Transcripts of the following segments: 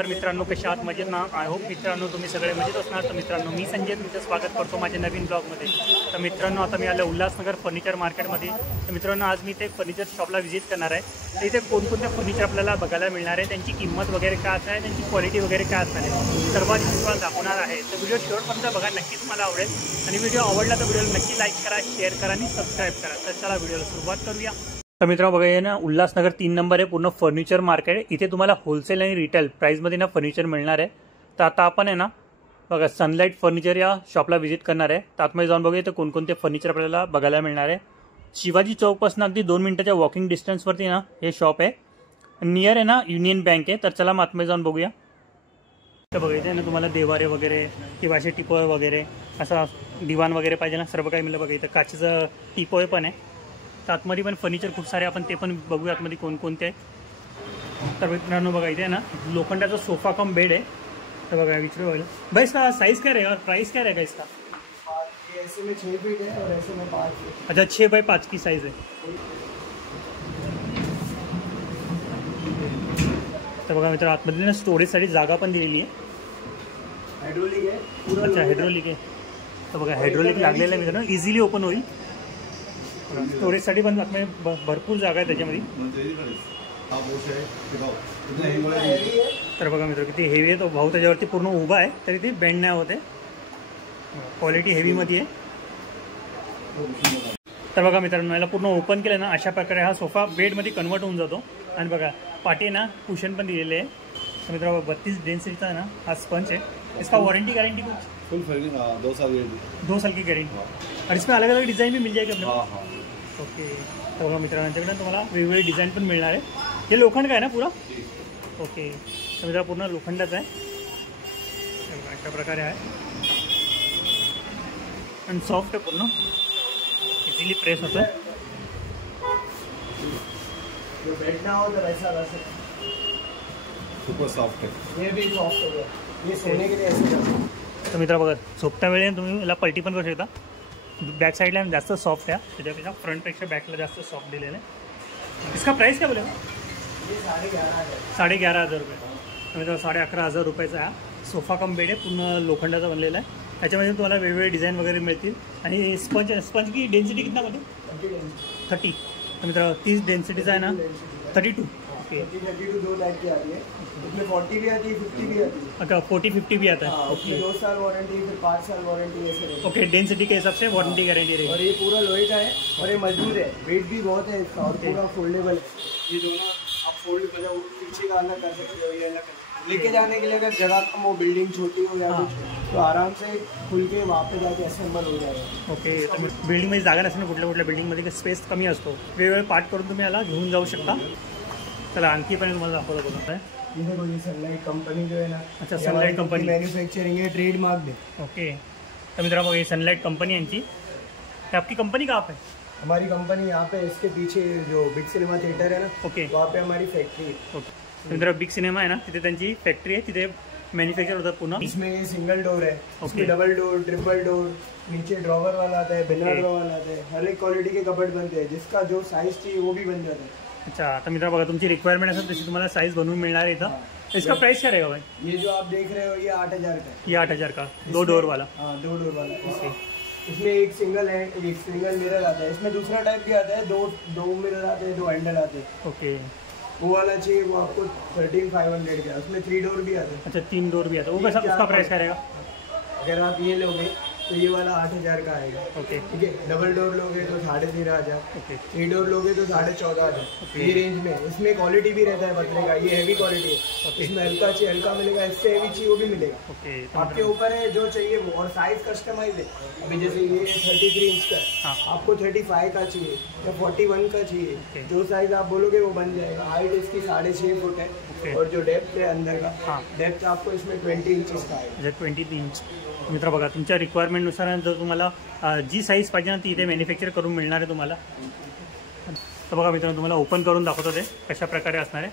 नमस्कार मित्रांनो, कशा आहात? मजेत ना? आय होप मित्रांनो तुम्ही सगळे मजेत असणार. तर मित्रांनो मी संजय तुमचं स्वागत करतो माझ्या नवीन ब्लॉगमध्ये. तर मित्रांनो आता मी आलो उल्हासनगर फर्निचर मार्केटमध्ये. तर मित्रांनो आज मी ते फर्निचर शॉपला व्हिजिट करणार आहे. तर इथे कोणकोणते फर्निचर आपल्याला बघायला मिळणार आहे, त्यांची किंमत वगैरे काय असणार आहे, त्यांची क्वालिटी वगैरे काय असणार आहे, सर्वात तुम्हाला दाखवणार आहे. तर व्हिडिओ शेवटपर्यंत बघा, नक्कीच तुम्हाला आवडेल. आणि व्हिडिओ आवडला तर व्हिडिओला नक्की लाईक करा, शेअर करा आणि सबस्क्राईब करा. तर चला व्हिडिओला सुरुवात करूया. तर मित्रांनो बघा, हे ना उल्हासनगर 3 नंबर आहे, पूर्ण फर्निचर मार्केट आहे. इथे तुम्हाला होलसेल आणि रिटेल प्राइसमध्ये ना फर्निचर मिळणार आहे. तर आता आपण आहे ना बघा सनलाईट फर्निचर या शॉपला व्हिजिट करणार आहे. तर आतमध्ये जाऊन बघूया तर कोणकोणते फर्निचर आपल्याला बघायला मिळणार आहे. शिवाजी चौकपासून अगदी 2 मिनिटाच्या वॉकिंग डिस्टन्सवरती ना हे शॉप आहे. नियर आहे ना युनियन बँक आहे. तर चला मग आतमध्ये जाऊन बघूया. तर बघा इथे ना तुम्हाला देवारे वगैरे किंवा असे टिपोय वगैरे असा दिवाण वगैरे पाहिजे ना, सर्व काही मिळलं. बघा इथं काचेचं टिपोय पण आहे. तर आतमध्ये पण फर्निचर खूप सारे आपण ते पण बघूया आतमध्ये कोणकोणते आहे. तर मित्रांनो बघा इथे ना लोखंडाचा सोफा कम बेड आहे. तर बघा विचारू बघा भाई, इसका साइज क्या रहेगा, प्राइस क्या रहेगा इसका? ऐसे में 6 फीट है और ऐसे में 5 फीट. अच्छा 6 बाय 5 की साइज है. तर बघा मित्र आतमध्ये ना स्टोरेजसाठी जागा पण दिलेली आहे. हायड्रोलिक आहे पूरा. अच्छा हायड्रोलिक आहे. तर बघा हायड्रोलिक लागलेलं आहे मित्रांनो, इझिली ओपन होईल. स्टोरेजसाठी पण आतमध्ये भरपूर जागा आहे त्याच्यामध्ये. तर बघा मित्र किती हेवी आहे. तो भाऊ त्याच्यावरती पूर्ण उभा आहे तरी ते बेंड नाही होते. क्वालिटी हेवीमध्ये आहे. तर बघा मित्रांनो याला पूर्ण ओपन केलं ना अशा प्रकारे हा सोफा बेडमध्ये कन्वर्ट होऊन जातो. आणि बघा पाठी ना कुशन पण दिलेले आहे. तर मित्रांनो 32 डेन्सिटीचा आहे ना हा स्पंज आहे. इसका वारंटी गारंटी कुछ? फुल 2 साल की 2 साल की गारंटी. और इसमें अलग अलग डिज़ाइन भी मिल जाएगी अपने? हाँ हाँ. ओके. तर बघा मित्रांच्याकडे तुम्हाला वेगवेगळे डिझाईन पण मिळणार आहे. हे लोखंड काय ना पुरा? ओके. तर मित्र पूर्ण लोखंडाचं आहे. अशा प्रकारे आहे आणि सॉफ्ट आहे पूर्ण, इझिली प्रेस होतं. जो बैठना हो तो वैसा वैसे सुपर सॉफ्ट है. ये भी सॉफ्ट हो गया. ये सोने के लिए ऐसे जाता. तर मित्र बघा झोपत्या वेळेला तुम्ही याला पलटी पण करू शकता. बॅक साईडला जास्त सॉफ्ट आहे, त्याच्यापेक्षा फ्रंटपेक्षा बॅकला जास्त सॉफ्ट दिलेलं आहे. इसका प्राइस क्या बोलेगा? ये 11,500. 11,500 रुपये. मित्र 11,500 रुपयाचा हा सोफा कम बेड आहे, पूर्ण लोखंडाचा बनलेला आहे. त्याच्यामध्ये तुम्हाला वेगवेगळे डिझाईन वगैरे मिळतील. आणि स्पंज की डेन्सिटी कितना बोलते? 30. तर मित्र 30 डेन्सिटीचा आहे ना 32. ओके. 32 2 लाख की आती है. इसमें 40 भी आती है, 50 भी आती है. अच्छा 40-50 भी आता है. ओके. 2 साल वारंटी, फिर 5 साल वारंटी ऐसे रहेगी. ओके. डेंसिटी के हिसाब से वारंटी गारंटी रहेगी. और ये पूरा लोहे का है और ये मजबूत है. वेट भी बहुत है इसका और पूरा फोल्डेबल है. ये दोनों आप फोल्ड मतलब पीछे का अलग कर सकते हो, ये अलग कर. लेके जाने के लिए अगर जगह कम हो, बिल्डिंग छोटी हो या कुछ, तो आराम से खुल के वहाँ पे जाके असेंबल हो जाएगा. ओके. बिल्डिंगमध्ये जागा नसेल ना कुठल्या बिल्डिंगमध्ये स्पेस कमी असतो, वेगवेगळे पार्ट करून तुम्ही याला घेऊन जाऊ शकता. चला आणखी पण तुम्हाला दाखवतो बघा. ये देखो ये सनलाइट कंपनी जो है ना. अच्छा सनलाइट कंपनी मैन्युफैक्चरिंग है, ट्रेडमार्क है. ओके. तर मित्रांनो ये सनलाइट कंपनी यांची. आपकी कंपनी कहाँ पे? हमारी कंपनी यहाँ पे इसके पीछे जो बिग सिनेमा थिएटर है ना, ओके वहाँ पे हमारी फैक्ट्री है. ओके. मित्रांनो बिग सिनेमा आहे ना तिथे त्यांची फॅक्टरी आहे, तिथे मॅन्युफॅक्चर होतात पूर्ण. इसमें ये सिंगल डोर है, ओके. उसमें डबल डोर, ट्रिपल डोर, नीचे ड्रॉवर वाला आता है, बिना ड्रॉवर वाला आता है. हर एक क्वालिटी के कबर्ड बनते हैं, जिसका जो साइज चाहिए वो भी बन जाता है. अच्छा. आता मित्र बघा तुमची रिक्वायरमेंट असेल तशी तुम्हाला साईज बनवून मिळणार आहे इथं. इसका प्राइस क्या रहेगा भाई? ये जो आप देख रहे हो ये 8,000 का है. ये 8,000 का 2 डोर वाला. हाँ 2 डोर वाला. इसमें एक सिंगल है, एक सिंगल मिरर आता है. इसमें दूसरा टाइप भी आता है, दो मिरर आते हैं, 2 हैंडल आते हैं. ओके. वो वाला चाहिए वो आपको 13,500 का. उसमें 3 डोर भी आता है. अच्छा 3 डोर भी आता है. वो कैसा उसका प्राइस क्या रहेगा? अगर आप ये लोगे तो ये वाला 8,000 का आएगा. ओके. ठीक है. डबल डोर लोगे तो 13,500. ओके. 3 डोर लोगे तो 14,500. ये रेंज में. इसमें क्वालिटी भी रहता है पत्रे का. ये हैवी क्वालिटी है. ओके. इसमें हल्का चाहिए हल्का मिलेगा, इससे हैवी चाहिए वो भी मिलेगा. ओके. आपके ऊपर है जो चाहिए वो. और साइज कस्टमाइज है. अभी जैसे ये 33 इंच का है, हाँ. आपको 35 का चाहिए या 41 का चाहिए. ओके. जो साइज आप बोलोगे वो बन जाएगा. हाइट इसकी 6.5 फुट है. ओके. और जो डेप्थ है अंदर का, हाँ. डेप्थ आपको इसमें 20 इंचेस का आएगा. अच्छा 20 इंच. मित्र बघा तुमच्या रिक्वायरमेंटनुसार जर तुम्हाला जी साईज पाहिजे ना ती इथे मॅन्युफॅक्चर करून मिळणार आहे तुम्हाला. तर बघा मित्रांनो तुम्हाला ओपन करून दाखवतो ते कशा प्रकारे असणार आहे.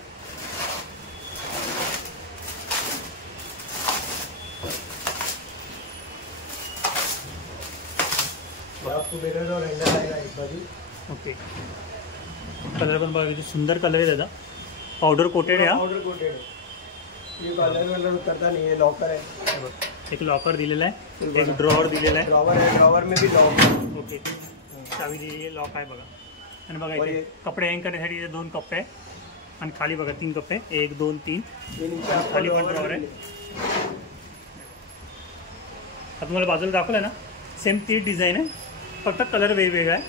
आपको मिरर और हैंडल आएगा एक बाजू. ओके. कलर पण बघा किती सुंदर कलर आहे त्याचा. पावडर कोटेड आहे. पाउडर कोटेड है. ये कलर वलर उतरता नाही आहे, लॉकर आहे. एक लॉकर दिलेला आहे, एक ड्रॉवर दिलेला आहे. ड्रॉवर आहे, ड्रॉवर में भी लॉक आहे. ओके, चावी दिलेली आहे, लॉक आहे बघा. आणि बघा इथे कपडे हँग करण्यासाठी इथे 2 कप्पे आहे आणि खाली बघा 3 कप्पे, 1 2 3. खाली पण ड्रॉवर आहे. आता तुम्हाला बाजूला दाखवलं ना, सेम 3 डिझाइन है, फक्त कलर वेगवेगळा आहे.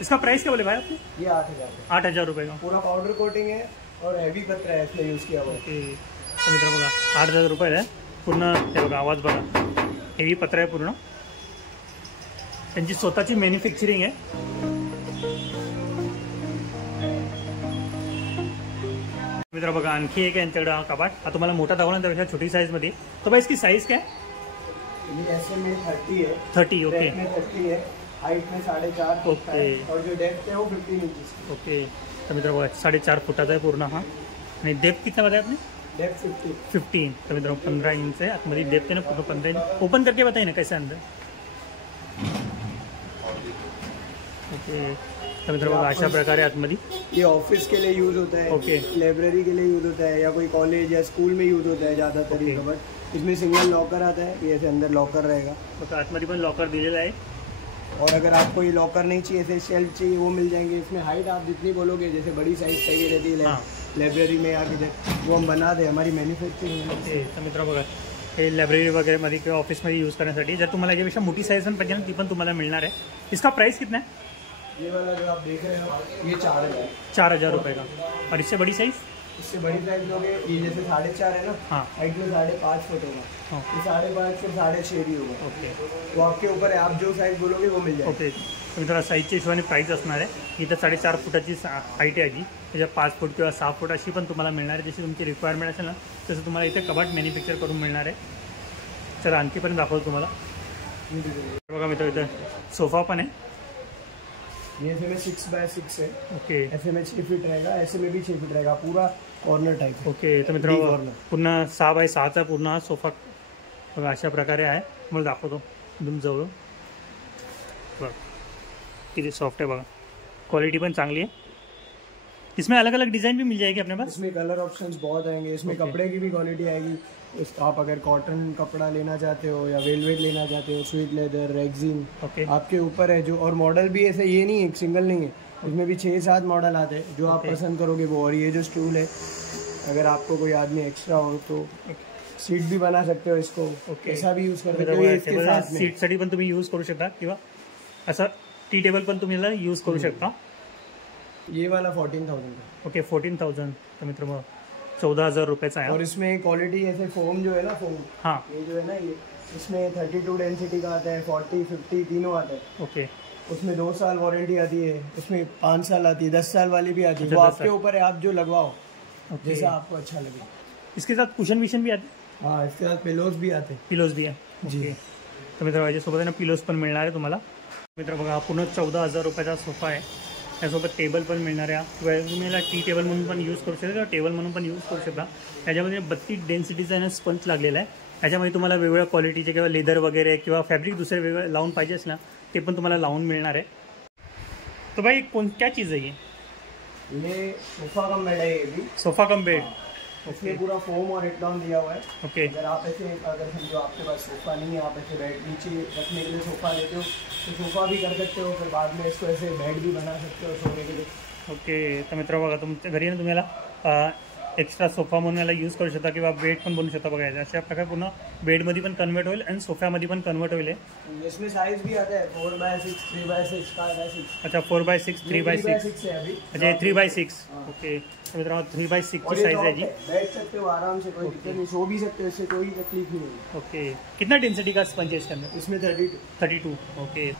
इसका प्राइस क्या बोले भाई आपने? ये 8,000 8,000 रुपये का. पूरा पाउडर कोटिंग है और हैवी पत्रा है इसमें यूज किया हुआ. ओके, तर मित्र बघा 8,000 रुपये आहे पूर्ण. हे बघा आवाज बघा, हेवी पत्र आहे पूर्ण. त्यांची स्वतःची मॅन्युफॅक्चरिंग आहे. मित्र बघा आणखी एक आहे यांच्याकडे हा कपाट. हा तुम्हाला मोठा दाखवला त्यापेक्षा छोटी साईजमध्ये. तर भाई इसकी साइज क्या है? ये ऐसे में 30 है. 30. ओके, डेप्थ में 30 है, हाइट में 4.5 फुट ओके. है और जो डेप्थ है वो 15 इंचेस. ओके, तर मित्र बघा 4.5 फुटाचा आहे पूर्ण हा. आणि डेप्थ कितना बताया आपने? डेप्थ 50. 15. तर मित्र 15 इंच आहे आतमध्ये डेप्थ आहे ना पूर्ण 15 इंच. ओपन करके बताइए ना कैसे अंदर. ओके, तर मित्र बघा अशा प्रकारे आतमध्ये. ये ऑफिस के लिए यूज होता है, ओके. लाइब्रेरी के लिए यूज होता है, या कोई कॉलेज या स्कूल में यूज होता है ज़्यादातर ये ओके. कबर्ड. इसमें सिंगल लॉकर आता है, ये ऐसे अंदर लॉकर रहेगा. बघा आतमध्ये पण लॉकर दिलेला आहे. और अगर आपको ये लॉकर नहीं चाहिए, ऐसे शेल्फ चाहिए, वो मिल जाएंगे. इसमें हाइट आप जितनी बोलोगे, जैसे बड़ी साइज चाहिए रहती है हाँ. लाइब्रेरी में या किधर, वो हम बना दे. हमारी मैन्युफैक्चरिंग है. ओके, तर मित्र बघा हे लायब्ररी वगैरेमध्ये किंवा ऑफिसमध्ये यूज करण्यासाठी. जर तुम्हाला याच्यापेक्षा मोठी साईज पण पाहिजे ना, ती पण तुम्हाला मिळणार आहे. इसका प्राइस कितना है? ये वाला जो आप देख रहे हो, ये 4,000. 4,000 रुपये का. और इससे बड़ी साइज? इससे बड़ी साइज लोगे, ये जैसे 4.5 है ना, हाँ. हाइट में 5.5 फुट होगा. हाँ. ये 5.5 फिर 6.5 भी होगा. ओके, तो आपके ऊपर है, आप जो साइज बोलोगे वो मिल जाएगा. ओके. तर मित्रांनो साईजच्या हिशोबाने प्राईस असणार आहे. इथं 4.5 फुटाची हाईट आहे जी, त्याच्या 5 फूट किंवा 6 फूट अशी पण तुम्हाला मिळणार आहे. जशी तुमची रिक्वायरमेंट असेल ना तसं तुम्हाला इथे कबाट मॅन्युफॅक्चर करून मिळणार आहे. चला आणखीपर्यंत दाखवतो तुम्हाला. बघा मित्र इथं सोफा पण आहे. ये ऐसे में 6x6 है. ओके, ऐसे में 6 फीट रहेगा, ऐसे में भी 6 फीट रहेगा, पूरा कॉर्नर टाइप. ओके. तर मित्रांनो पूर्ण 6x6चा पूर्ण हा सोफा बघा अशा प्रकारे आहे. मला दाखवतो एकदम जवळ. बघा किती सॉफ्ट है बघा, क्वालिटी पण चांगली है. इसमें अलग अलग डिजाइन भी मिल जाएगी अपने पास. इसमें कलर ऑप्शंस बहुत आएंगे. इसमें कपड़े की भी क्वालिटी आएगी. आप अगर कॉटन कपड़ा लेना चाहते हो या वेलवेट लेना चाहते हो, स्वीट लेदर, रेक्सिन, ओके. आपके ऊपर है जो. और मॉडल भी ऐसे ये नहीं है सिंगल नहीं है, इसमें भी 6-7 मॉडल आते हैं जो आप पसंद करोगे वो. और ये जो स्टूल है, अगर आपको कोई आदमी एक्स्ट्रा हो तो सीट भी बना सकते हो इसको. ऐसा भी यूज कर सकते हो. इसके साथ में सीटसाठी पण तुम्ही यूज करू शकता किंवा असं टी टेबल पण तुम्ही याला यूज करू शकता. ये वाला 14,000 का. ओके, 14,000. तर मित्र मग 14,000 रुपयाचा आहे. और इसमें क्वालिटी ऐसे फोम जो है ना, फोम हां, ये जो है ना, ये इसमें 32 डेंसिटी का आता है, 40, 50 तीनों आता है. ओके. उसमें 2 साल वारंटी आती है, उसमें 5 साल आती है, 10 साल वाली भी आती है. अच्छा, वो 10 आपके साल. ऊपर है, आप जो लगवाओ ओके. जैसा आपको अच्छा लगे. इसके साथ कुशन विशन भी आते, हाँ, इसके साथ पिलोज भी आते हैं. पिलोज भी आहे. जी. ओके. तर मित्र याच्यासोबत आहे ना पिलोज पण मिळणार आहे तुम्हाला. मित्र बघा हा पूर्ण 14,000 रुपयाचा सोफा आहे. त्यासोबत टेबल पण मिळणार आहे. किंवा तुम्ही याला टी टेबल म्हणून पण यूज करू शकता किंवा टेबल म्हणून पण यूज करू शकता. त्याच्यामध्ये 32 डेन्सिटीचा आहे ना स्पंज लागलेला आहे. त्याच्यामध्ये तुम्हाला वेगवेगळ्या क्वालिटीचे किंवा लेदर वगैरे किंवा फॅब्रिक दुसरे वेगळे लावून पाहिजे असेल ना ते पण तुम्हाला लावून मिळणार आहे. तो भाई क्या चीज़ है ये? सोफा कम बेड है ये भी. Sofa cum bed. इसमें पूरा फोम और हिट डाउन दिया हुआ है. ओके. अगर आप ऐसे, अगर समझो आपके पास सोफा नहीं है, आप ऐसे बेड नीचे रखने के लिए सोफा लेते हो तो सोफा भी कर सकते हो. फिर बाद में इसको ऐसे बेड भी बना सकते हो सोने के लिए. ओके. तर मित्र बघा तुमच्या घरी ना तुम्ही याला एक्स्ट्रा सोफा म्हणून याला यूज करू शकता किंवा बेड पण बनवू शकता. बघा अशा प्रकारे पूर्ण बेडमध्ये पण कन्वर्ट होईल आणि सोफ्यामध्ये पण कन्वर्ट होईल. इसमें साइज भी आता है 4x6, 3x6, 5x6. अच्छा 4x6, 3x6. है अभी. अच्छा 3x6. ओके. तो मित्रांनो 3x6 और ची ये साइज है जी. बैठ सकते हो आराम से, कोई दिक्कत नहीं. सो भी सकते हो, इससे कोई तकलीफ नहीं होगी. ओके. कितना डेंसिटी का स्पंज है इसके अंदर? इसमें 32. ओके.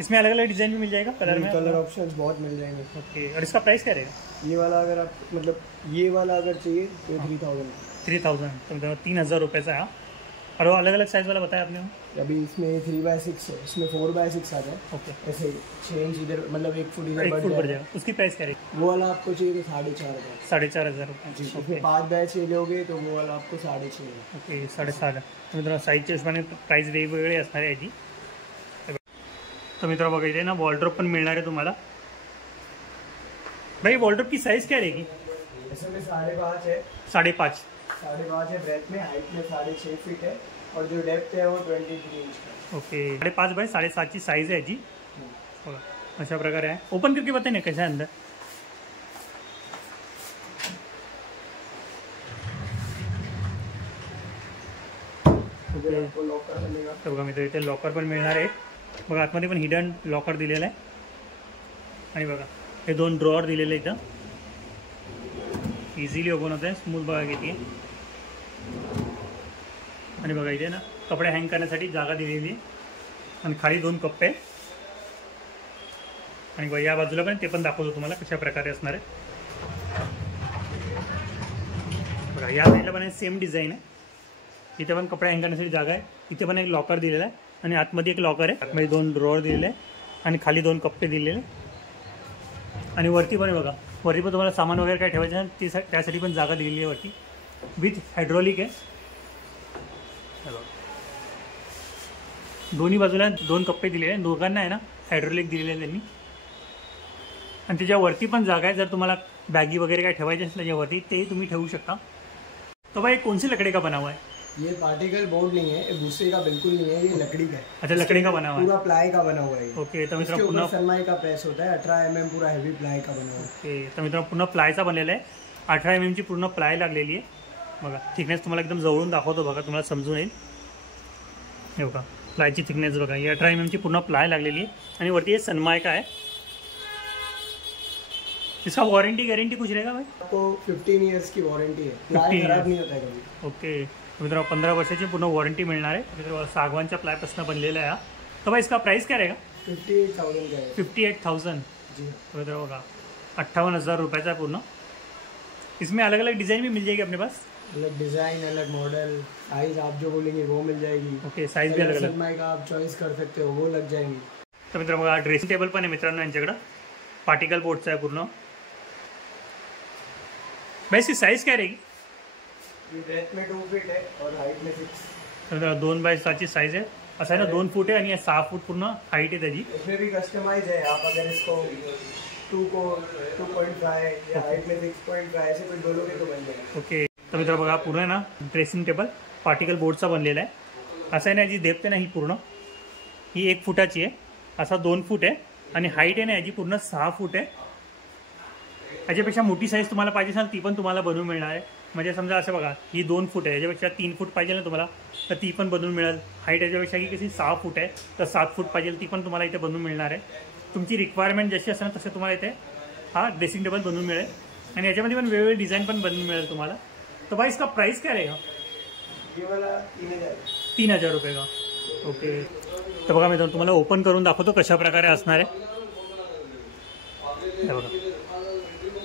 इसमें अलग अलग डिजाइन भी मिल जाएगा कलर में. कलर ऑप्शंस बहुत मिल जाएंगे. ओके. और इसका प्राइस क्या रहेगा? ये वाला अगर आप मतलब ये वाला अगर चाहिए तो 3,000. 3,000. तो मतलब 3,000 रुपये का है. और वो अलग अलग साइज वाला बताया आपने? अभी इसमें 3x6 है, इसमें 4x6 आता है. ओके. ऐसे 6 इंच इधर, मतलब 1 फुट इधर 1 फुट बढ़ जाएगा. जाएगा. उसकी प्राइस क्या रहेगी? वो वाला आपको चाहिए तो 4,500. 4,500 रुपये. जी. ओके. इसमें 5 बैच लोगे तो वो वाला आपको 6,500. ओके 6,500. तर मित्रांनो साईजच्या हिशोबाने प्राईस वेगवेगळे असणार आहे याची. तर मित्र बघा इथे ना वॉर्डरोब पण मिळणार आहे तुम्हाला. भाई वॉर्डरोब की साइज क्या रहेगी? इसमें 5.5 है. 5.5. 5.5 है ब्रेथ में, हाइट में 6.5 फीट है और जो डेप्थ है वो 23 इंच का। ओके 5.5 बाय 7.5 साइज आहे याची बघा अशा प्रकारे आहे. ओपन करके बताइए ना कैसा है अंदर. लॉकर मिलेगा. तर बघा मित्र इथे लॉकर पण मिळणार आहे. बघा आतमध्ये पण हिडन लॉकर दिलेलं आहे आणि बघा हे 2 ड्रॉअर दिलेले इथं इझिली ओपन होत आहे. स्मूथ बघा किती आहे आणि बघा इथे ना कपडे हँग करण्यासाठी जागा दिलेली आहे आणि खाली 2 कप्पे आणि बघा या बाजूला पण ते पण दाखवतो तुम्हाला कशा प्रकारे असणार आहे. बघा या साईडला पण सेम डिझाईन आहे. इथे पण कपडे हँग करण्यासाठी जागा आहे. इथे पण एक लॉकर दिलेला आहे आणि आतमध्ये एक लॉकर आहे. आतमध्ये 2 ड्रॉअर दिलेले आहे आणि खाली 2 कप्पे दिलेले आणि वरती पण बघा वरती पण तुम्हाला सामान वगैरे काय ठेवायचं आहे ती त्यासाठी पण जागा दिलेली आहे वरती. विथ हायड्रॉलिक आहे. दोन्ही बाजूला 2 कप्पे दिलेले आहे. दोघांना आहे ना हायड्रॉलिक दिलेले आहे त्यांनी आणि त्याच्यावरती पण जागा आहे. जर तुम्हाला बॅगी वगैरे काय ठेवायचे असेल त्याच्यावरती ते तुम्ही ठेवू शकता. तो भाई कौन सी लकड़ी का बना हुआ है? ये पार्टिकल बोर्ड नहीं है, ये भूसे का बिल्कुल नहीं है, ये लकड़ी का है. अच्छा लकड़ी का बना हुआ है. पूरा प्लाई का बना हुआ है. ओके तो मित्रांनो इसके पुन्हा ऊपर सनमाई का प्रेस होता है. 18 mm पूरा हेवी प्लाई का बना हुआ है. ओके तर मित्रांनो पुन्हा प्लायचा बनलेला आहे. 18 mm ची पूर्ण प्लाय लागलेली आहे. बघा थिकनेस तुम्हाला एकदम जवळून दाखवतो बघा तुम्हाला समजून येईल. हे बघा प्लायची थिकनेस बघा ही 18 mm ची पूर्ण प्लाय लागलेली आहे आणि वरती हे सनमायका आहे. इसका वारंटी गारंटी कुछ रहेगा भाई? आपको 15 इयर्स की वारंटी है. प्लाई खराब नहीं होता है कभी. ओके मित्रांनो 15 वर्षाची पूर्ण वॉरंटी मिळणार आहे. मित्रांनो सागवानच्या प्लायपासून बनलेला आहे. तर भाई इसका प्राइस क्या रहेगा? 58,000 का है. 58,000. जी मित्रांनो बघा 58,000 रुपयाचा आहे पूर्ण. इसमें अलग अलग डिज़ाइन भी मिल जाएगी अपने पास. अलग डिज़ाइन, अलग मॉडल, साइज आप जो बोलेंगे वो मिल जाएगी. ओके साइज भी अलग अलग सनमाई का आप चॉइस कर सकते हो, वो लग जाएंगी. तर मित्रांनो बघा ड्रेसिंग टेबल पण आहे मित्रांनो यांच्याकडं. पार्टिकल बोर्डचा आहे पूर्ण. भाई इसकी साइज़ क्या रहेगी? ये ब्रेथ में 2 फीट है और हाइट में 6. तर 2 बाय 7 साइज आहे. असं आहे ना 2 फूट आहे आणि 6 फूट पूर्ण हाईट आहे त्याची. इसमें भी कस्टमाइज है. आप अगर इसको 2 को 2.5 या हाइट में 6.5 ऐसे कुछ बोलोगे तो बन जाएगा. ओके तर मित्रांनो बघा पूर्ण आहे ना ड्रेसिंग टेबल पार्टिकल बोर्डचा बनलेला आहे. असं आहे ना याची डेप्थ आहे ना ही पूर्ण ही 1 फुटाची आहे. असा 2 फूट आहे आणि हाईट आहे ना याची पूर्ण 6 फूट आहे. याच्यापेक्षा मोठी साईज तुम्हाला पाहिजे असेल ती पण तुम्हाला बनवून मिळणार आहे. म्हणजे समजा असं बघा ही 2 फूट आहे. याच्यापेक्षा 3 फूट पाहिजे ना तुम्हाला तर ती पण बनवून मिळेल. हाईट याच्यापेक्षा ही कशी 6 फूट आहे तर 7 फूट पाहिजे ती पण तुम्हाला इथे बनवून मिळणार आहे. तुमची रिक्वायरमेंट जशी असेल ना तसं तुम्हाला इथे हा ड्रेसिंग टेबल बनवून मिळेल आणि याच्यामध्ये पण वेगवेगळे डिझाईन पण बनवून मिळेल तुम्हाला. तर भाई इसका प्राइस क्या रहेगा? ये वाला 3,000 रुपये का. ओके तर बघा मित्रांनो तुम्हाला ओपन करून दाखवतो कशा प्रकारे असणार आहे. हे बघा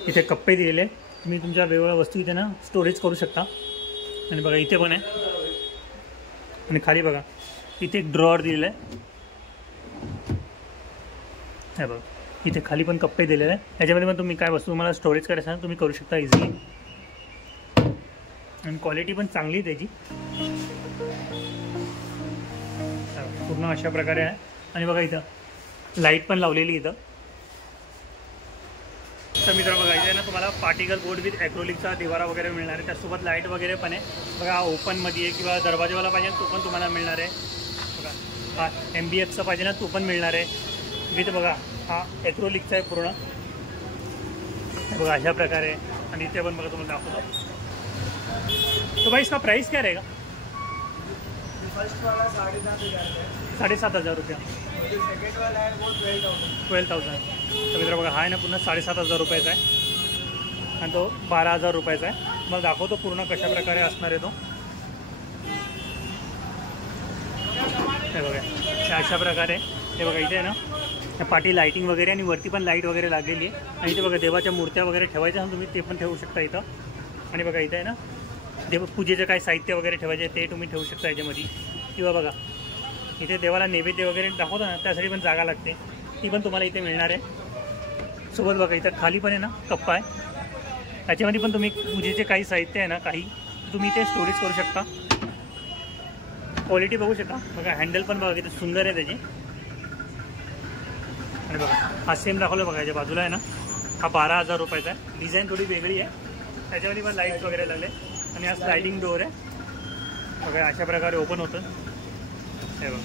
इथे कप्पे दिलेले तुम्ही तुमच्या वेगवेगळ्या वस्तू इथे ना स्टोरेज करू शकता. आणि बघा इथे पण आहे आणि खाली बघा इथे एक ड्रॉअर दिलेलं आहे. हे बघा इथे खाली पण कप्पे दिलेले आहे. याच्यामध्ये पण तुम्ही काय वस्तू तुम्हाला स्टोरेज करायचं आहे तुम्ही करू शकता इझिली. आणि क्वालिटी पण चांगली आहे त्याची पूर्ण अशा प्रकारे आहे. आणि बघा इथं लाईट पण लावलेली इथं. तर मित्रांनो बघा इथे ना तुम्हाला पार्टिकल बोर्ड विथ ॲक्रोलिकचा दिवारा वगैरे मिळणार आहे. त्यासोबत लाईट वगैरे पण आहे. बघा ओपनमध्ये आहे किंवा दरवाजेवाला पाहिजे तो पण तुम्हाला मिळणार आहे. बघा हा MBFचा पाहिजे ना तो पण मिळणार आहे. विथ बघा हा ॲक्रोलिकचा आहे पूर्ण. बघा अशा प्रकारे आणि इथे पण बघा तुम्हाला दाखवतो. तो भाई इसका प्राइस क्या रहेगा? फर्स्ट वाला 7,500 का है. 7,500 रुपया. जो सेकंड वाला है वो 12,000. 12,000. तर मित्र बघा हा आहे ना पूर्ण 7,500 रुपयाचा आहे आणि तो 12,000 रुपयाचा आहे. मला दाखवतो पूर्ण कशा प्रकारे असणार आहे तो. हे बघा अशा प्रकारे हे बघा इथे आहे ना पाठी लाईटिंग वगैरे आणि वरती पण लाईट वगैरे लागलेली आहे. आणि इथे बघा देवाच्या मूर्त्या वगैरे ठेवायच्या तुम्ही ते पण ठेवू शकता इथं. आणि बघा इथे आहे ना देव पूजेचं काय साहित्य वगैरे ठेवायचे ते तुम्ही ठेवू शकता याच्यामध्ये. किंवा बघा इथे देवाला नैवेद्य वगैरे दाखवतो ना त्यासाठी पण जागा लागते ती पण तुम्हाला इथे मिळणार आहे. सोबत बघा इथं खाली पण आहे ना कप्पा आहे. त्याच्यामध्ये पण तुम्ही पूजेचे काही साहित्य आहे ना काही तुम्ही इथे स्टोरेज करू शकता. क्वालिटी बघू शकता. बघा हँडल पण बघा इथे सुंदर आहे त्याची. आणि बघा हा सेम दाखवलं बघा याच्या बाजूला आहे ना हा 12,000 रुपयाचा आहे. डिझाईन थोडी वेगळी आहे. त्याच्यामध्ये पण लाईट्स वगैरे लागले आणि हा स्लायडिंग डोअर आहे बघा, अशा प्रकारे ओपन होतं हे बघा.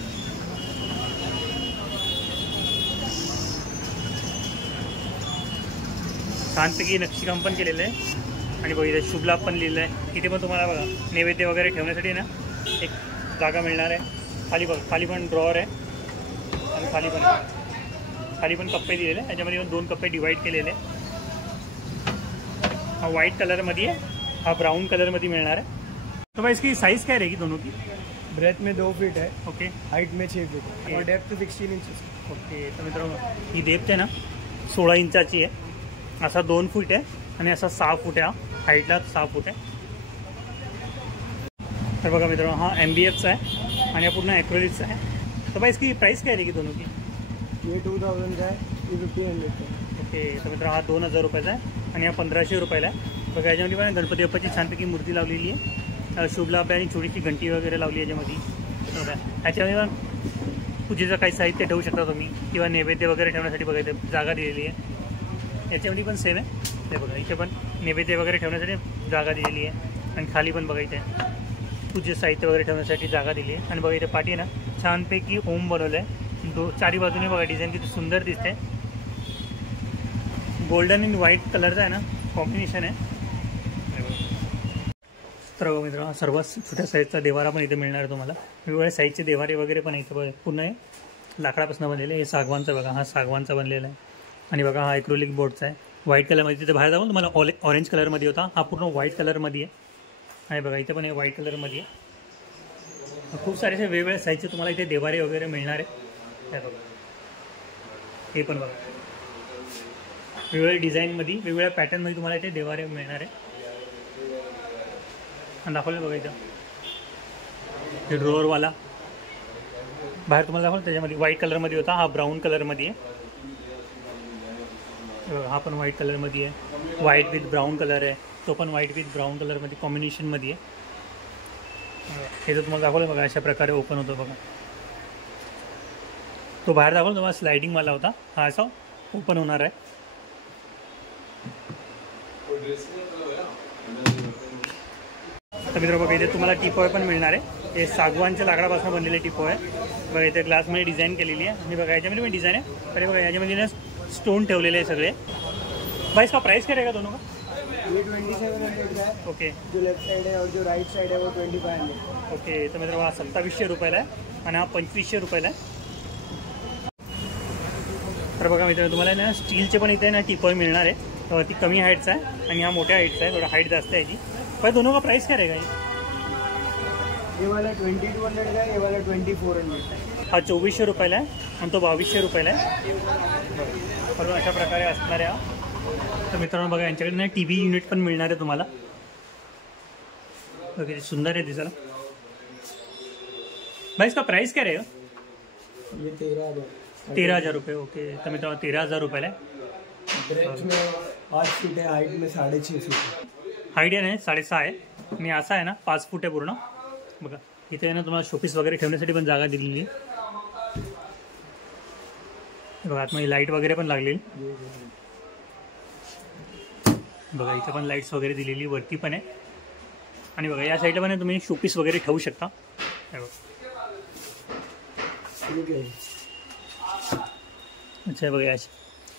छानपैकी नक्षीकाम पण केलेलं आहे आणि बघा इथे शुभ लाभ पण लिहिलं आहे. इथे पण तुम्हाला बघा नैवेद्य वगैरे ठेवण्यासाठी ना एक जागा मिळणार आहे. खाली बघा, खाली पण ड्रॉवर आहे आणि खाली पण कप्पे दिलेले आहे. त्याच्यामध्ये पण 2 कप्पे डिवाइड केलेले आहे. हा व्हाइट कलरमध्ये आहे, हा ब्राउन कलरमध्ये मिळणार आहे. तो भाई इसकी साइज़ क्या रहेगी दोनों की? ब्रेथ में 2 फीट है, ओके, हाइट में 6 फीट है और डेप्थ 16 इंचेस. ओके. तर मित्रांनो ही डेप्थ आहे ना 16 इंचाची आहे. असा 2 फूट आहे आणि असा 6 फूट आहे. हाईटला 6 फूट आहे. तर बघा मित्रांनो हा MBFचा आहे आणि हा पूर्ण ॲक्रोलिकचा आहे. तर भाई इसकी प्राइस क्या रहेगी दोनों की? ये 2000 का है, ये 1500 का है. ओके. तर मित्रांनो हा 2000 रुपयाचा आहे आणि हा 1500 रुपयाला आहे. बघा याच्यामध्ये पण गणपती बाप्पाची छानपैकी मूर्ती लावलेली आहे. शुभ लाभ आणि छोटीशी घंटी वगैरे लावली आहे याच्यामध्ये. बघा ह्याच्यामध्ये पण पूजेचं काही साहित्य ठेवू शकता तुम्ही किंवा नैवेद्य वगैरे ठेवण्यासाठी बघा इथे जागा दिलेली आहे. याच्यामध्ये पण सेम आहे ते बघा, इथे पण नैवेद्य वगैरे ठेवण्यासाठी जागा दिलेली आहे आणि खाली पण बघा इथे पूजे साहित्य वगैरे ठेवण्यासाठी जागा दिली आहे. आणि बघा इथे पाठी ना छानपैकी ओम बनवलं आहे. चारी बाजूने बघा डिझाईन किती सुंदर दिसते. गोल्डन आणि व्हाईट कलरचा आहे ना कॉम्बिनेशन आहे. तर मित्रांनो सर्वात छोट्या साईजचा देवारा पण इथे मिळणार आहे तुम्हाला. वेगवेगळ्या साईजचे देवारे वगैरे पण इथे बघा, पूर्ण आहे लाकडापासून बनलेले. हे सागवानचा बघा, हा सागवानचा बनलेला आहे. आणि बघा हा ॲक्रोलिक बोर्डचा आहे व्हाईट कलरमध्ये. तिथे बाहेर जाऊन तुम्हाला ऑरेंज कलरमध्ये होता, हा पूर्ण व्हाईट कलरमध्ये आहे. आणि बघा इथे पण हे व्हाईट कलरमध्ये आहे. खूप सारे असे वेगवेगळ्या साईजचे तुम्हाला इथे देवारे वगैरे मिळणार आहे. त्या बघा हे पण बघा वेगवेगळ्या डिझाईनमध्ये वेगवेगळ्या पॅटर्नमध्ये तुम्हाला इथे देवारे मिळणार आहे. आणि दाखवलं बघा इथं हे ड्रॉवरवाला बाहेर तुम्हाला दाखवलं, त्याच्यामध्ये व्हाईट कलरमध्ये होता, हा ब्राऊन कलरमध्ये आहे. हा पण व्हाईट कलरमध्ये आहे. व्हाईट विथ ब्राऊन कलर आहे, तो पण व्हाईट विथ ब्राऊन कलरमध्ये कॉम्बिनेशनमध्ये आहे. हे जर तुम्हाला दाखवलं बघा अशा प्रकारे ओपन होतो बघा. तो बाहेर दाखवलं तुम्हाला स्लायडिंगवाला होता, हा असा ओपन होणार आहे. तर मित्र बघा इथे तुम्हाला टिपॉय पण मिळणार आहे. हे सागवानच्या लाकडापासून बनलेले टिपॉय आहे बघा. इथे ग्लासमध्ये डिझाईन केलेली आहे आणि बघा याच्यामध्ये पण डिझाईन आहे. अरे बघा याच्यामध्ये ना स्टोन ठेवलेले आहे सगळे. भाई इसका प्राइस क्या रहेगा दोनों का? ये 2700 का है. ओके, जो लेफ्ट साइड है और जो राइट साइड है वो 2500. ओके. तर मित्र हा 2700 रुपयाला आहे आणि हा 2500 रुपयाला आहे. तर बघा मित्रांनो तुम्हाला ना स्टीलचे पण इथे ना टिपॉय मिळणार आहे. ती कमी हाईटचा आहे आणि हा मोठ्या हाईटचा आहे, थोडा हाईट जास्त आहे याची. भाई दोनों का प्राइस क्या रहेगा? ये वाला 2200 का है, ये वाला 2400. हा 2400 रुपयाला आहे आणि तो 2200 रुपयाला आहे. बरोबर अशा प्रकारे असणार आहे हा. तर मित्रांनो बघा यांच्याकडे ना TV युनिट पण मिळणार आहे तुम्हाला. ओके सुंदर आहे दिसायला. भाई इसका प्राइस क्या रहेगा? ये 13,000. 13,000 रुपये. ओके. तर मित्रांनो 13,000 रुपयाला आहे. ब्रेथ में 5 फीट है, हाइट में 6.5 फीट है. हाईट आहे ना 6.5 आहे आणि असा आहे ना 5 फूट आहे पूर्ण. बघा इथे ना तुम्हाला शोपीस वगैरे ठेवण्यासाठी पण जागा दिलेली आहे. बघा आतमध्ये लाईट वगैरे पण लागलेली. बघा इथे पण लाईट्स वगैरे दिलेली वरती पण आहे. आणि बघा या साईडला पण तुम्ही शोपीस वगैरे ठेवू शकता. अच्छा बघा या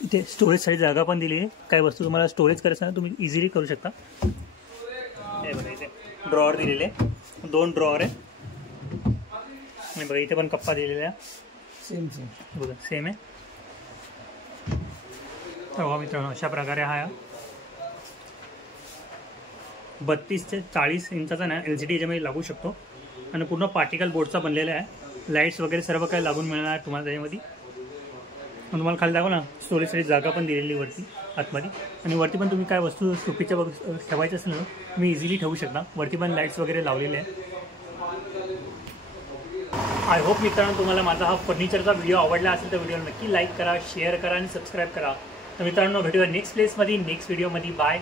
इथे स्टोरेजसाठी जागा पण दिली आहे. काही वस्तू तुम्हाला स्टोरेज करायचं ना तुम्ही इझिली करू शकता. हे बघा इथे ड्रॉवर दिलेले 2 ड्रॉवर आहे. आणि बघा इथे पण कप्पा दिलेला आहे. सेम बघा सेम आहे. तर बघा मित्रांनो अशा प्रकारे हा 32 ते 40 इंचाचा ना LCD याच्यामध्ये लागू शकतो आणि पूर्ण पार्टिकल बोर्डचा बनलेला आहे. लाईट्स वगैरे सर्व काही लागून मिळणार आहे तुम्हाला त्याच्यामध्ये. तुम्हाला खाली दाखव ना स्टोरेजसाठी जागा पण दिलेली वरती आतमध्ये. आणि वरती पण तुम्ही काय वस्तू शोपीच्या ठेवायचं असेल ना तुम्ही इझिली ठेवू शकता. वरती पण लाईट्स वगैरे लावलेले आहे. आय होप मित्रांनो तुम्हाला माझा हा फर्निचरचा व्हिडिओ आवडला असेल तर व्हिडिओला नक्की लाईक करा, शेअर करा आणि सबस्क्राईब करा. तर मित्रांनो भेटूया नेक्स्ट प्लेसमध्ये नेक्स्ट व्हिडिओमध्ये. बाय.